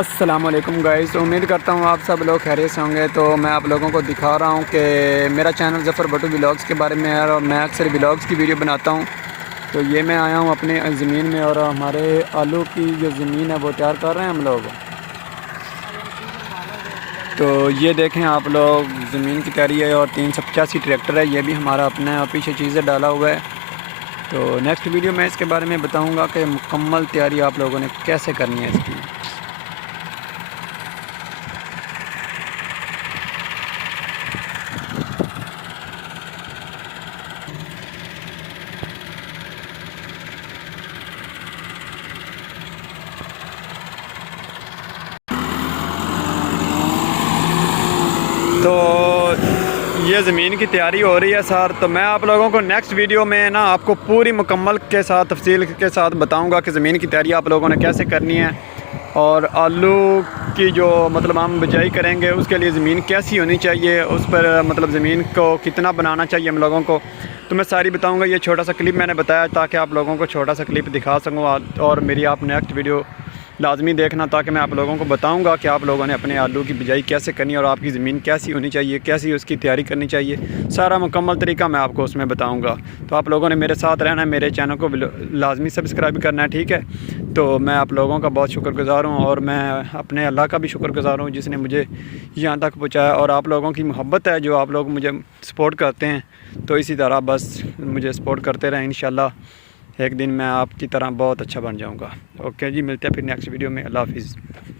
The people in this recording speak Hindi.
अस्सलाम वालेकुम गाइस, उम्मीद करता हूँ आप सब लोग खैरियत से होंगे। तो मैं आप लोगों को दिखा रहा हूँ कि मेरा चैनल ज़फ़र भट्टू व्लॉग्स के बारे में है और मैं अक्सर व्लॉग्स की वीडियो बनाता हूँ। तो ये मैं आया हूँ अपनी ज़मीन में और हमारे आलू की जो ज़मीन है वो तैयार कर रहे हैं हम लोग। तो ये देखें आप लोग, ज़मीन की तैयारी है और 385 ट्रैक्टर है, ये भी हमारा अपना है और पीछे चीज़ें डाला हुआ है। तो नेक्स्ट वीडियो में इसके बारे में बताऊँगा कि मुकम्मल तैयारी आप लोगों ने कैसे करनी है इसकी। तो ये ज़मीन की तैयारी हो रही है सर। तो मैं आप लोगों को नेक्स्ट वीडियो में ना आपको पूरी मुकम्मल के साथ तफसील के साथ बताऊंगा कि ज़मीन की तैयारी आप लोगों ने कैसे करनी है और आलू की जो मतलब हम बिजाई करेंगे उसके लिए ज़मीन कैसी होनी चाहिए, उस पर मतलब ज़मीन को कितना बनाना चाहिए हम लोगों को, तो मैं सारी बताऊंगा। ये छोटा सा क्लिप मैंने बताया ताकि आप लोगों को छोटा सा क्लिप दिखा सकूँ और मेरी आप नेक्स्ट वीडियो लाजमी देखना ताकि मैं आप लोगों को बताऊंगा कि आप लोगों ने अपने आलू की बिजाई कैसे करनी है और आपकी ज़मीन कैसी होनी चाहिए, कैसी उसकी तैयारी करनी चाहिए। सारा मुकम्मल तरीका मैं आपको उसमें बताऊंगा। तो आप लोगों ने मेरे साथ रहना है, मेरे चैनल को लाजमी सब्सक्राइब करना है, ठीक है। तो मैं आप लोगों का बहुत शुक्रगुज़ार हूँ और मैं अपने अल्लाह का भी शुक्रगुज़ार हूँ जिसने मुझे यहाँ तक पहुँचाया और आप लोगों की मोहब्बत है जो आप लोग मुझे सपोर्ट करते हैं। तो इसी तरह बस मुझे सपोर्ट करते रहें, इंशाल्लाह एक दिन मैं आपकी तरह बहुत अच्छा बन जाऊंगा। ओके जी, मिलते हैं फिर नेक्स्ट वीडियो में। अल्लाह हाफिज़।